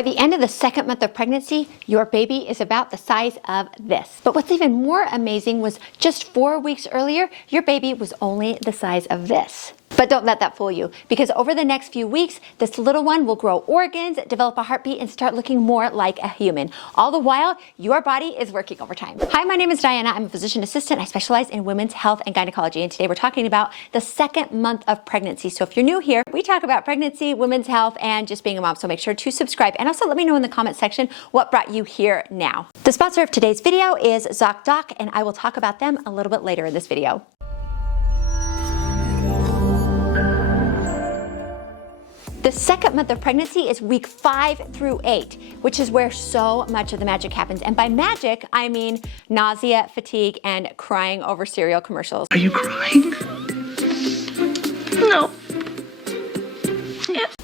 By the end of the second month of pregnancy, your baby is about the size of this. But what's even more amazing was just 4 weeks earlier, your baby was only the size of this. But don't let that fool you, because over the next few weeks, this little one will grow organs, develop a heartbeat, and start looking more like a human. All the while, your body is working overtime. Hi, my name is Diana. I'm a physician assistant. I specialize in women's health and gynecology, and today we're talking about the second month of pregnancy. So if you're new here, we talk about pregnancy, women's health, and just being a mom. So make sure to subscribe, and also let me know in the comment section what brought you here now. The sponsor of today's video is ZocDoc, and I will talk about them a little bit later in this video. The second month of pregnancy is week 5 through 8, which is where so much of the magic happens. And by magic, I mean nausea, fatigue, and crying over cereal commercials. Are you crying? No.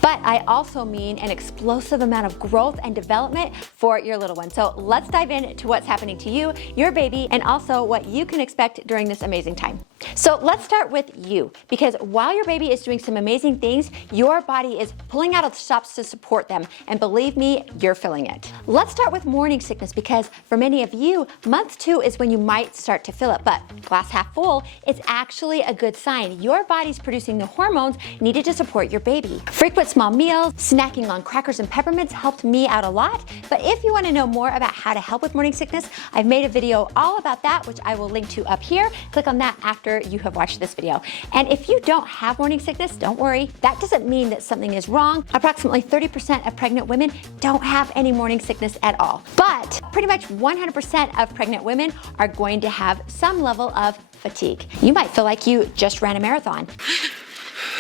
But I also mean an explosive amount of growth and development for your little one. So let's dive into what's happening to you, your baby, and also what you can expect during this amazing time. So let's start with you, because while your baby is doing some amazing things, your body is pulling out of the stops to support them. And believe me, you're feeling it. Let's start with morning sickness, because for many of you, month 2 is when you might start to feel it. But glass half full, it's actually a good sign. Your body's producing the hormones needed to support your baby. Frequent small meals, snacking on crackers and peppermints helped me out a lot. But if you want to know more about how to help with morning sickness, I've made a video all about that, which I will link to up here. Click on that after you have watched this video. And if you don't have morning sickness, don't worry. That doesn't mean that something is wrong. Approximately 30% of pregnant women don't have any morning sickness at all. But pretty much 100% of pregnant women are going to have some level of fatigue. You might feel like you just ran a marathon.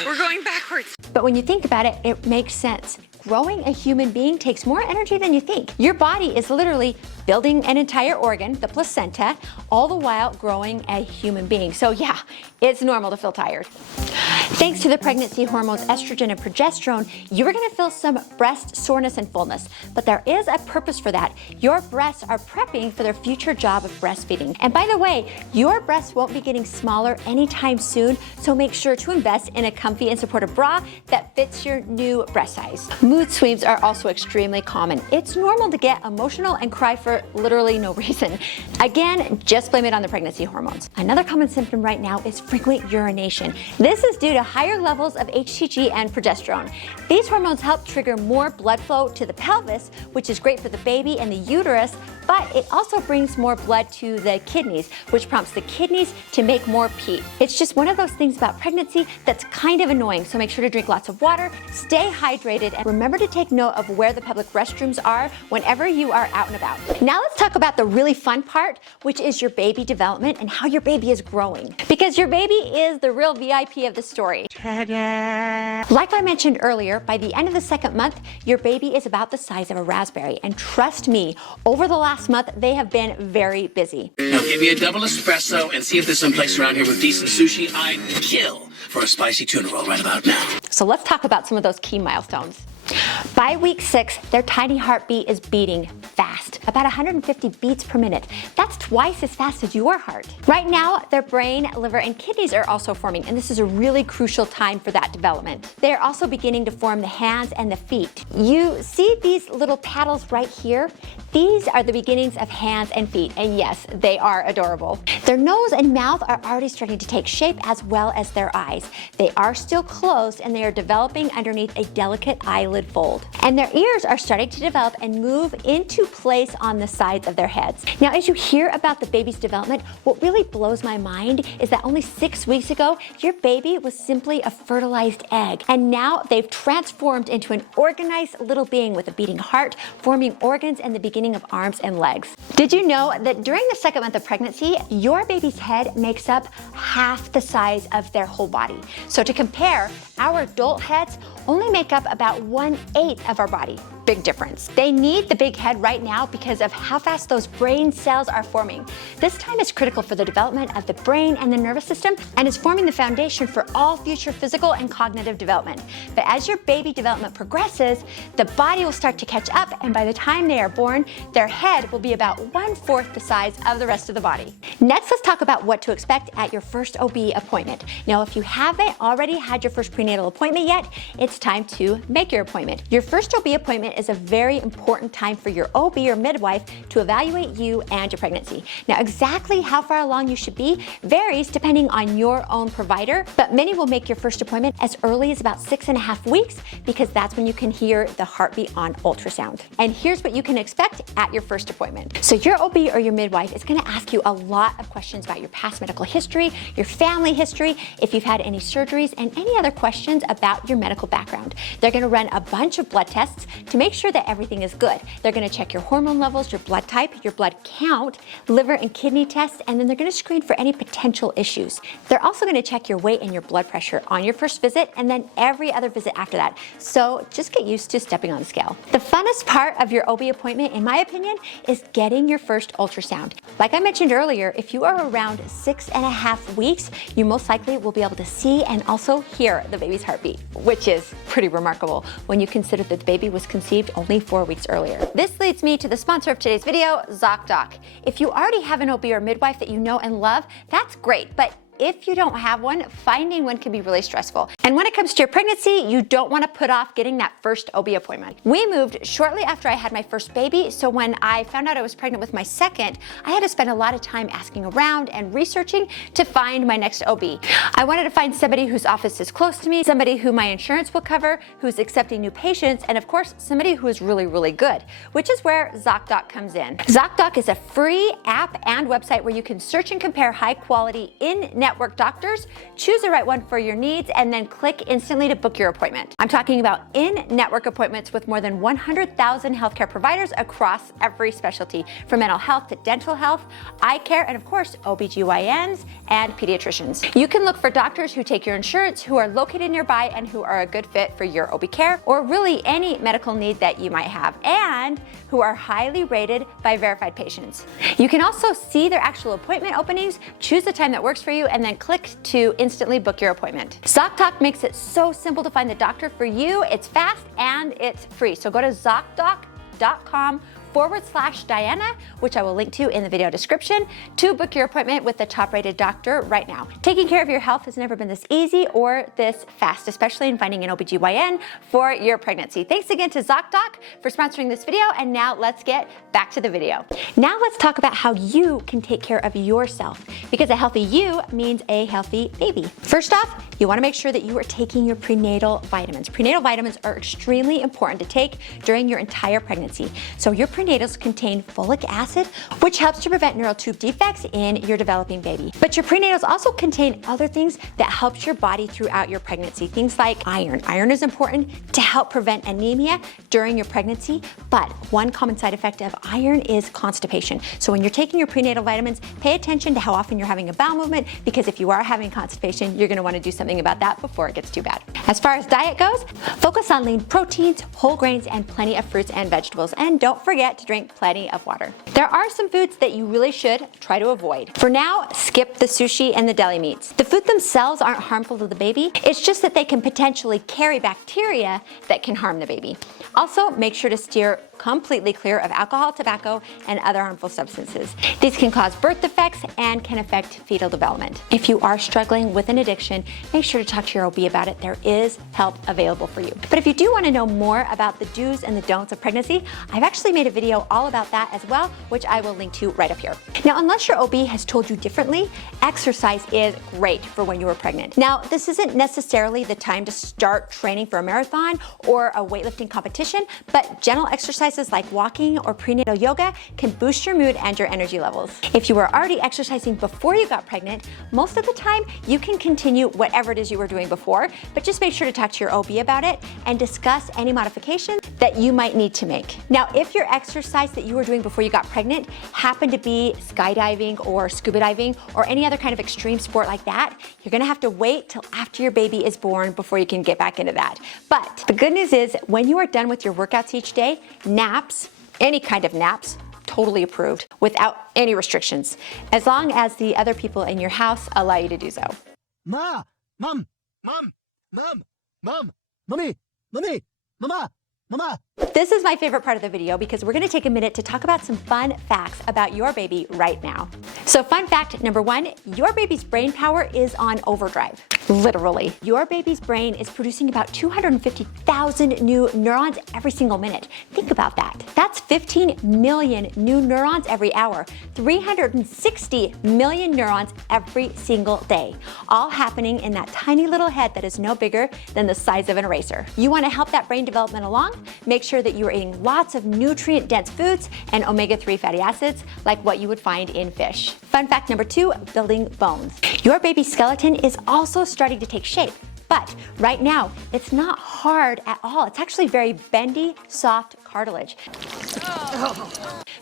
We're going backwards. But when you think about it, it makes sense. Growing a human being takes more energy than you think. Your body is literally building an entire organ, the placenta, all the while growing a human being. So yeah, it's normal to feel tired. Thanks to the pregnancy hormones estrogen and progesterone, you are gonna feel some breast soreness and fullness, but there is a purpose for that. Your breasts are prepping for their future job of breastfeeding. And by the way, your breasts won't be getting smaller anytime soon, so make sure to invest in a comfy and supportive bra that fits your new breast size. Mood swings are also extremely common. It's normal to get emotional and cry for literally no reason. Again, just blame it on the pregnancy hormones. Another common symptom right now is frequent urination. This is due to higher levels of HCG and progesterone. These hormones help trigger more blood flow to the pelvis, which is great for the baby and the uterus, but it also brings more blood to the kidneys, which prompts the kidneys to make more pee. It's just one of those things about pregnancy that's kind of annoying, so make sure to drink lots of water, stay hydrated, and remember to take note of where the public restrooms are whenever you are out and about. Now let's talk about the really fun part, which is your baby development and how your baby is growing. Because your baby is the real VIP of the story. Ta-da! Like I mentioned earlier, by the end of the second month, your baby is about the size of a raspberry. And trust me, over the last month, they have been very busy. Now give me a double espresso and see if there's some place around here with decent sushi. I'd kill for a spicy tuna roll right about now. So let's talk about some of those key milestones. By week 6, their tiny heartbeat is beating fast, about 150 beats per minute. That's twice as fast as your heart. Right now, their brain, liver, and kidneys are also forming, and this is a really crucial time for that development. They are also beginning to form the hands and the feet. You see these little paddles right here? These are the beginnings of hands and feet, and yes, they are adorable. Their nose and mouth are already starting to take shape, as well as their eyes. They are still closed, and they are developing underneath a delicate eyelid fold. And their ears are starting to develop and move into place on the sides of their heads. Now, as you hear about the baby's development, what really blows my mind is that only 6 weeks ago, your baby was simply a fertilized egg. And now they've transformed into an organized little being with a beating heart, forming organs and the beginning of arms and legs. Did you know that during the second month of pregnancy, your baby's head makes up half the size of their whole body? So to compare, our adult heads only make up about 1/8 of our body. Big difference. They need the big head right now because of how fast those brain cells are forming. This time is critical for the development of the brain and the nervous system, and is forming the foundation for all future physical and cognitive development. But as your baby development progresses, the body will start to catch up, and by the time they are born, their head will be about 1/4 the size of the rest of the body. Next, let's talk about what to expect at your first OB appointment. Now, if you haven't already had your first prenatal appointment yet, it's time to make your appointment. Your first OB appointment appointment is a very important time for your OB or midwife to evaluate you and your pregnancy. Now, exactly how far along you should be varies depending on your own provider, but many will make your first appointment as early as about 6.5 weeks because that's when you can hear the heartbeat on ultrasound. And here's what you can expect at your first appointment. So your OB or your midwife is going to ask you a lot of questions about your past medical history, your family history, if you've had any surgeries, and any other questions about your medical background. They're going to run a bunch of blood tests to make sure that everything is good. They're going to check your hormone levels, your blood type, your blood count, liver and kidney tests, and then they're going to screen for any potential issues. They're also going to check your weight and your blood pressure on your first visit and then every other visit after that. So just get used to stepping on the scale. The funnest part of your OB appointment, in my opinion, is getting your first ultrasound. Like I mentioned earlier, if you are around 6.5 weeks, you most likely will be able to see and also hear the baby's heartbeat, which is pretty remarkable when you consider that the baby was conceived only 4 weeks earlier. This leads me to the sponsor of today's video, ZocDoc. If you already have an OB or midwife that you know and love, that's great, but if you don't have one, finding one can be really stressful. And when it comes to your pregnancy, you don't want to put off getting that first OB appointment. We moved shortly after I had my first baby, so when I found out I was pregnant with my second, I had to spend a lot of time asking around and researching to find my next OB. I wanted to find somebody whose office is close to me, somebody who my insurance will cover, who's accepting new patients, and of course, somebody who is really, really good, which is where ZocDoc comes in. ZocDoc is a free app and website where you can search and compare high quality in-network doctors, choose the right one for your needs, and then click instantly to book your appointment. I'm talking about in-network appointments with more than 100,000 healthcare providers across every specialty, from mental health to dental health, eye care, and of course, OBGYNs and pediatricians. You can look for doctors who take your insurance, who are located nearby, and who are a good fit for your OB care, or really any medical need that you might have, and who are highly rated by verified patients. You can also see their actual appointment openings, choose the time that works for you, and then click to instantly book your appointment. ZocDoc makes it so simple to find the doctor for you. It's fast and it's free. So go to ZocDoc.com/Diana, which I will link to in the video description, to book your appointment with the top-rated doctor right now. Taking care of your health has never been this easy or this fast, especially in finding an OBGYN for your pregnancy. Thanks again to ZocDoc for sponsoring this video, and now let's get back to the video. Now let's talk about how you can take care of yourself, because a healthy you means a healthy baby. First off, you want to make sure that you are taking your prenatal vitamins. Prenatal vitamins are extremely important to take during your entire pregnancy. So your prenatals contain folic acid, which helps to prevent neural tube defects in your developing baby. But your prenatals also contain other things that helps your body throughout your pregnancy. Things like iron. Iron is important to help prevent anemia during your pregnancy, but one common side effect of iron is constipation. So when you're taking your prenatal vitamins, pay attention to how often you're having a bowel movement, because if you are having constipation, you're going to want to do something about that before it gets too bad. As far as diet goes, focus on lean proteins, whole grains, and plenty of fruits and vegetables. And don't forget to drink plenty of water. There are some foods that you really should try to avoid. For now, skip the sushi and the deli meats. The food themselves aren't harmful to the baby. It's just that they can potentially carry bacteria that can harm the baby. Also, make sure to steer completely clear of alcohol, tobacco, and other harmful substances. These can cause birth defects and can affect fetal development. If you are struggling with an addiction, make sure to talk to your OB about it. There is help available for you. But if you do want to know more about the do's and the don'ts of pregnancy, I've actually made a video all about that as well, which I will link to right up here. Now, unless your OB has told you differently, exercise is great for when you are pregnant. Now, this isn't necessarily the time to start training for a marathon or a weightlifting competition, but gentle exercises like walking or prenatal yoga can boost your mood and your energy levels. If you were already exercising before you got pregnant, most of the time you can continue whatever it is you were doing before, but just make sure to talk to your OB about it and discuss any modifications that you might need to make. Now, if your exercise that you were doing before you got pregnant happened to be skydiving or scuba diving or any other kind of extreme sport like that, you're gonna have to wait till after your baby is born before you can get back into that. But the good news is, when you are done with your workouts each day, naps, any kind of naps, totally approved without any restrictions, as long as the other people in your house allow you to do so. Ma, mom, mom, mom, mom, mommy, mommy, mama, mama. This is my favorite part of the video because we're gonna take a minute to talk about some fun facts about your baby right now. So fun fact number 1, your baby's brain power is on overdrive. Literally. Your baby's brain is producing about 250,000 new neurons every single minute. Think about that. That's 15 million new neurons every hour, 360 million neurons every single day, all happening in that tiny little head that is no bigger than the size of an eraser. You want to help that brain development along? Make sure that you are eating lots of nutrient-dense foods and omega-3 fatty acids like what you would find in fish. Fun fact number 2, building bones. Your baby's skeleton is also starting to take shape. But right now, it's not hard at all. It's actually very bendy, soft cartilage.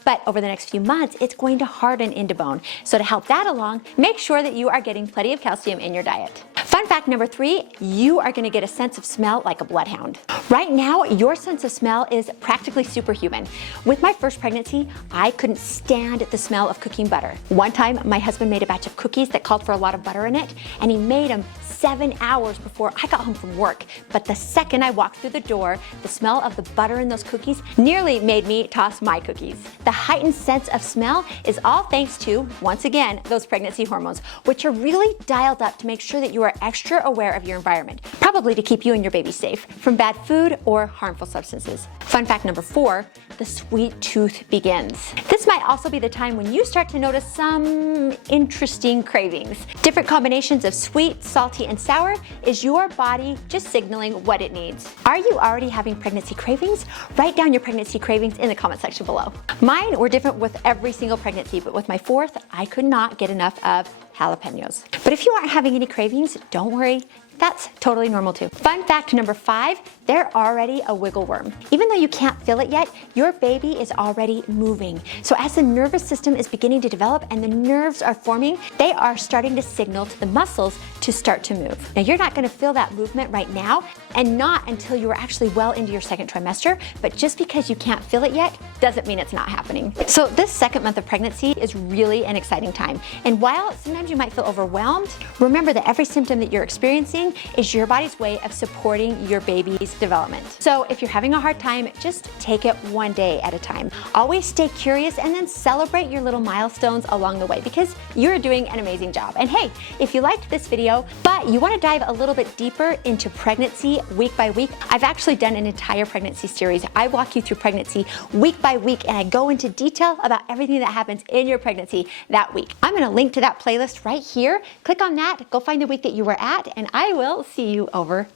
But over the next few months, it's going to harden into bone. So to help that along, make sure that you are getting plenty of calcium in your diet. Fun fact number 3, you are gonna get a sense of smell like a bloodhound. Right now, your sense of smell is practically superhuman. With my first pregnancy, I couldn't stand the smell of cooking butter. One time, my husband made a batch of cookies that called for a lot of butter in it, and he made them 7 hours before I got home from work. But the second I walked through the door, the smell of the butter in those cookies nearly made me toss my cookies. The heightened sense of smell is all thanks to, once again, those pregnancy hormones, which are really dialed up to make sure that you are extra aware of your environment, probably to keep you and your baby safe from bad food or harmful substances. Fun fact number 4, the sweet tooth begins. This might also be the time when you start to notice some interesting cravings. Different combinations of sweet, salty, and sour is your body just signaling what it needs. Are you already having pregnancy cravings? Write down your pregnancy cravings in the comment section below. Mine were different with every single pregnancy, but with my 4th, I could not get enough of jalapenos. But if you aren't having any cravings, don't worry. That's totally normal too. Fun fact number 5, they're already a wiggle worm. Even though you can't feel it yet, your baby is already moving. So as the nervous system is beginning to develop and the nerves are forming, they are starting to signal to the muscles to start to move. Now you're not gonna feel that movement right now, and not until you are actually well into your 2nd trimester, but just because you can't feel it yet doesn't mean it's not happening. So this 2nd month of pregnancy is really an exciting time. And while sometimes you might feel overwhelmed, remember that every symptom that you're experiencing is your body's way of supporting your baby's development. So if you're having a hard time, just take it one day at a time. Always stay curious and then celebrate your little milestones along the way because you're doing an amazing job. And hey, if you liked this video, but you want to dive a little bit deeper into pregnancy week by week, I've actually done an entire pregnancy series. I walk you through pregnancy week by week and I go into detail about everything that happens in your pregnancy that week. I'm going to link to that playlist right here. Click on that, go find the week that you were at, and I will see you over